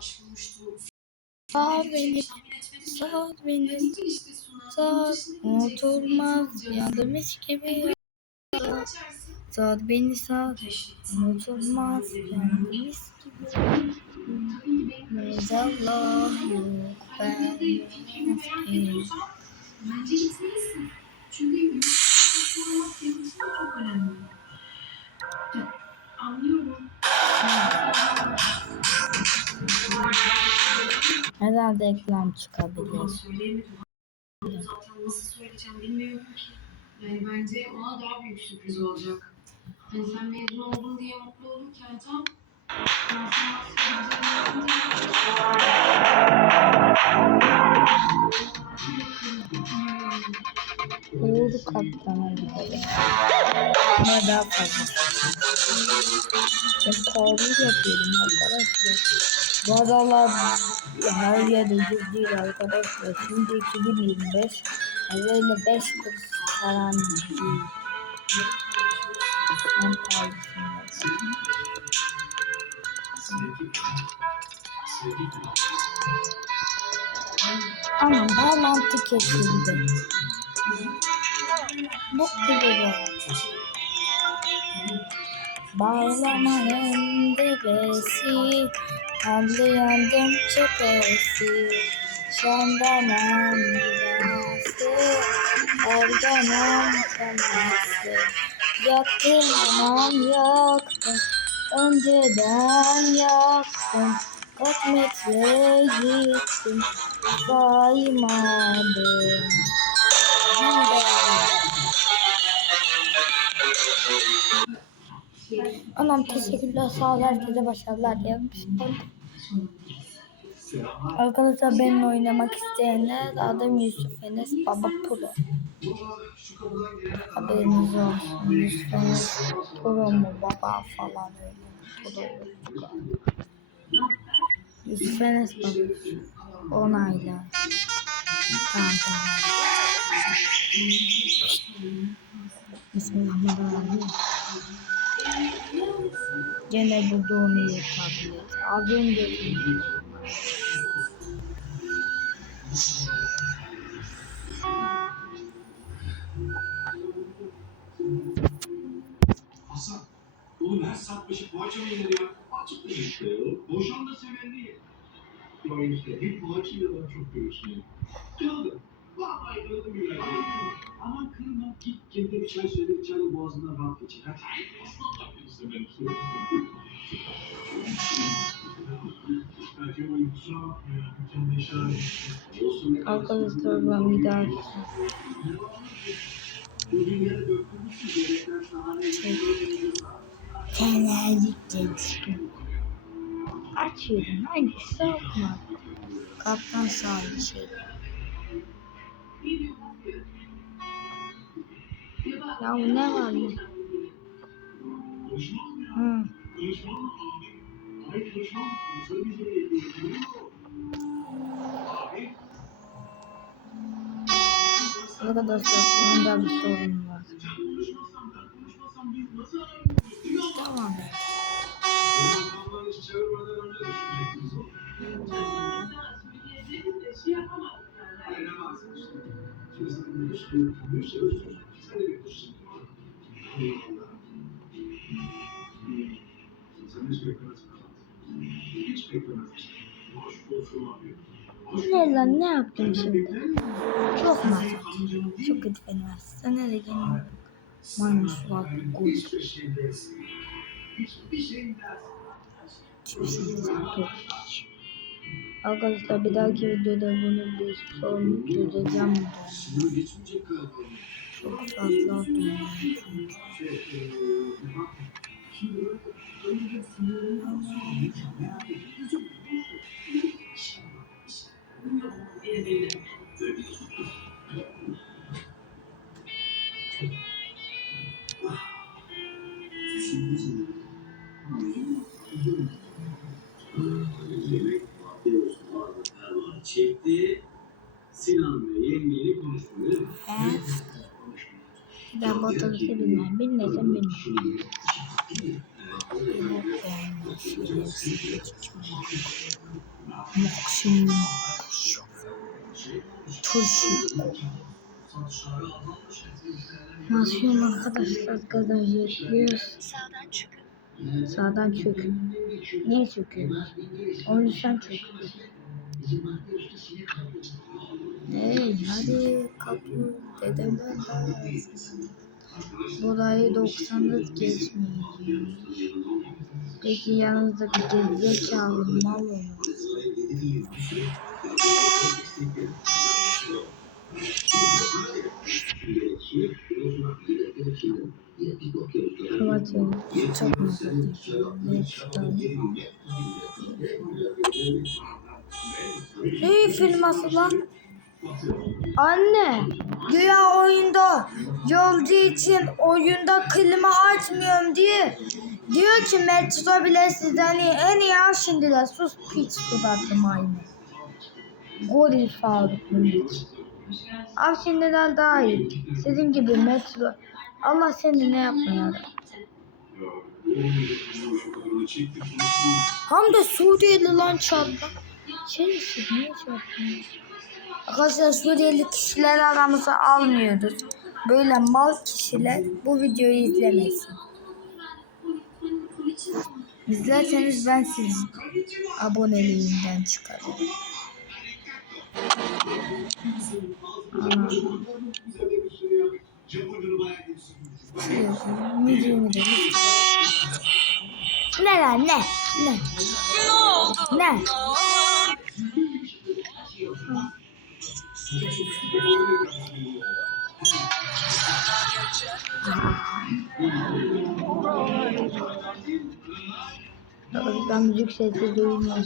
başvurmuştu. Sağ beni, sağ beni, sağ unutulmaz hiç gibi. içersin. Sağ beni sağ unutulmaz yandım mis gibi. Mezallah yok ben ki. Bence gitmelisin. Çünkü de çok önemli. Anlıyorum. Ekran Ulan çıkabilir. Zaten nasıl söyleyeceğim bilmiyorum ki. Yani bence ona daha büyük sürpriz olacak. Hani sen mezun oldun diye mutlu olurken tam Uğur kaptana gidelim. Ama daha fazla. Ben kavga yapıyorum arkadaşlar. Bu aralar her yerde düz değil arkadaşlar. Şimdi 2025. Üzerine 5 kuruş falan değil. En pahalısında. Ama bağlantı kesildi. Bu gibi Bağlamanın devesi Anlayandım çepesi. Şandanam gidası Erganam teması Yaktım anam yaktım Önceden yaktım Kaç gittim Saymadım Anam teşekkürler sağ ol herkese başarılar yapmıştım. Arkadaşlar benimle oynamak isteyenler adım Yusuf Enes Baba Pro. Haberiniz olsun. Yusuf Enes Pro mu baba falan öyle. Pro. Yusuf Enes Baba. Onayla. Tamam tamam. Bismillahirrahmanirrahim. Gene burada onu yapabilir. Az önce Hasan, oğlum her saat başı poğaça mı yenir ya? Açık da işte ya. Boşan da seven değil. Ya işte hep poğaçayla daha çok görürsün. Kırıldım. Aman kırma. Git kendine bir çay söyle. Bir çayla boğazından rahat geçir. Hadi. Aslan takipçisi ben istiyorum. Arkadaşlar ben bir daha. Genellikle düşkün. Açıyorum. Hangisi okuma. Kaptan sağ bir şey. Ya ne var ya? Hı. Arkadaşlar bunda bir sorun var. Ne lan ne yaptım şimdi? Çok masum. Çok kötü fena. Da gelmiyor. Maymun sular gol. Hiçbir şey. Hiçbir şey. Arkadaşlar bir dahaki videoda bunu bir sorun çözeceğim. Çok fazla. Şey, eee, Ben otobüse binmem. Bilmesem bilmem. Maksim. Turşu. Basıyorum arkadaşlar kadar yetmiyoruz. Sağdan çıkın. Sağdan çök. Niye çöküyoruz? O yüzden çök. Hey hadi kapı dedemden daha Burayı 90'lık geçmeyin. Peki yanınızda bir gerizekalı mal olur. Kapatın. Çok mutluyum. Ne firması lan? Anne, güya oyunda yolcu için oyunda klima açmıyorum diye diyor ki metro bile sizden iyi. En iyi al şimdi de sus piç sudatlı maymun. Goril Faruk. Al şimdiden daha iyi. Sizin gibi metro. Allah seni ne yapmıyor. Hem de Suriyeli lan çarpma. Şey? Niye çarptın? Arkadaşlar Suriyeli kişiler aramıza almıyoruz. Böyle mal kişiler bu videoyu izlemesin. İzlerseniz ben sizin aboneliğinden çıkarım. Müziğimi de Ne lan ne? Ne? Ne? Ben müzik sesi duymuyorum.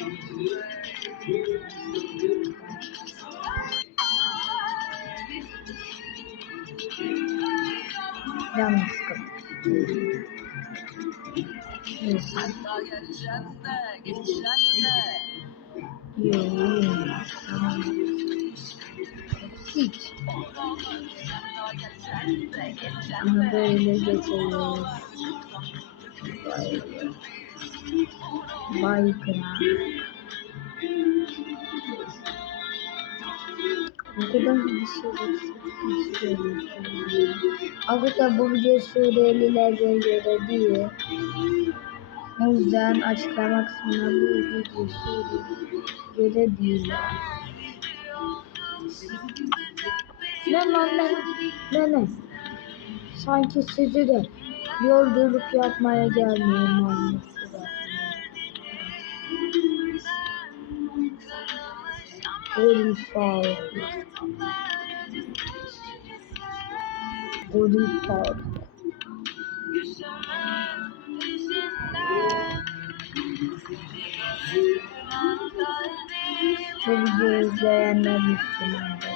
Sıkıldı. Neyse. Yok. Hiç. Ama böyle geçiyor. Vay. Ne kadar bir şey Arkadaşlar bu video Suriyelilerden göre değil. O yüzden açıklama kısmına bu video Suriyelilerden göre değil. Ne lan ne? Ne ne? Sanki sizi de yolculuk yapmaya gelmiyorum annesi. Golden Fall. Golden videoyu izleyenler Müslümandır.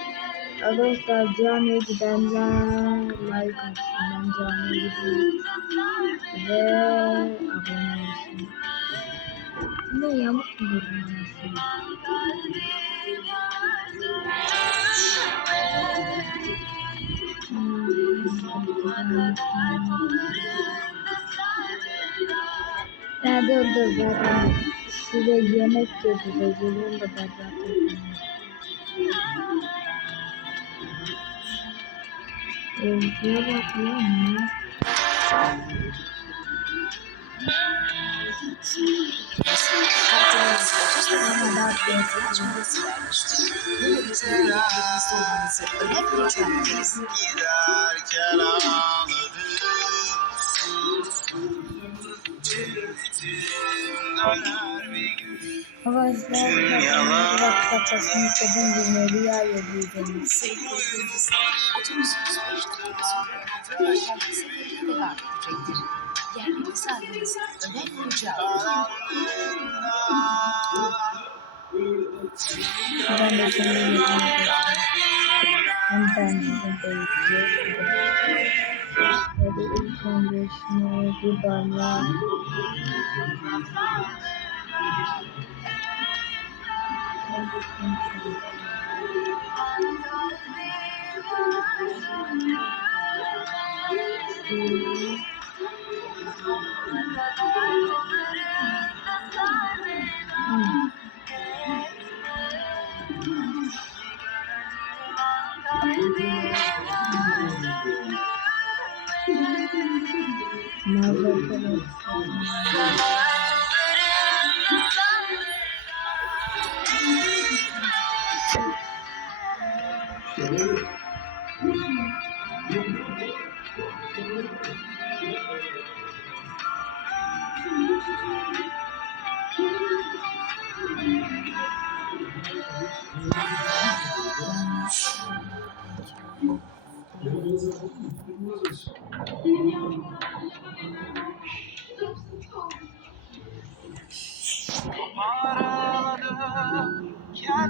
Arkadaşlar camiye gidenler like atsın. Ben camiye. Sana? Ya dur dur zaten size yemek götüreceğim da ben zaten. Bak ya daha rica ederiz. Giderken ağladım Döner bir rüya yolcularımız, otobüsümüz beş dakika sonra Karaşan kısmına devam. Yerli misafiriniz önemli rica ederiz. Ben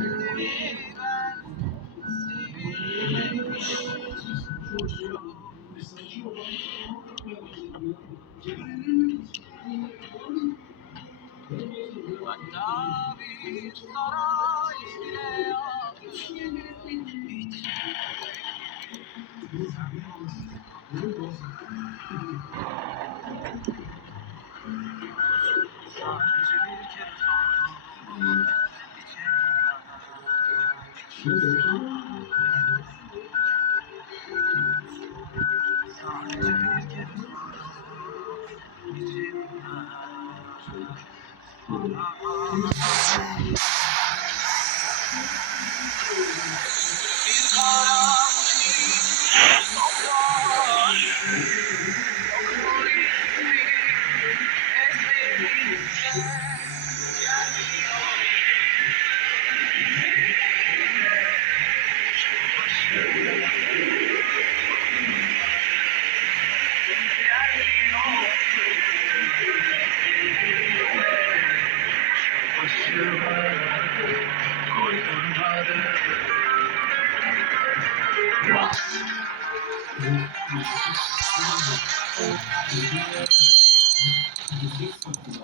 happening Mm-hmm. Sadece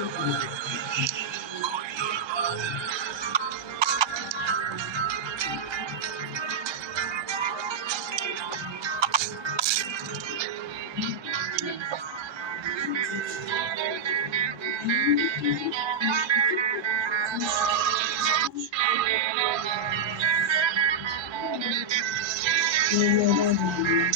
başımı koydurmadı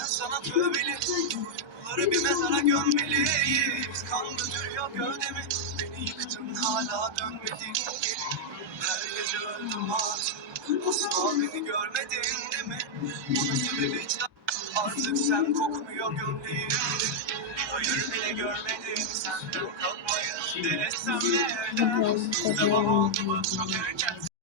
Ben sana tövbeli, duyguları bir mezara gömmeliyiz. Kan götürüyor gövdemi, beni yıktın hala dönmedin geri. Her gece öldüm artık. Asla beni görmedin değil mi? Bunun sebebi Artık sen kokmuyor gömleğimde Hayır bile görmedim senden kalkmayı Denesem de eder Sabah oldu çok erken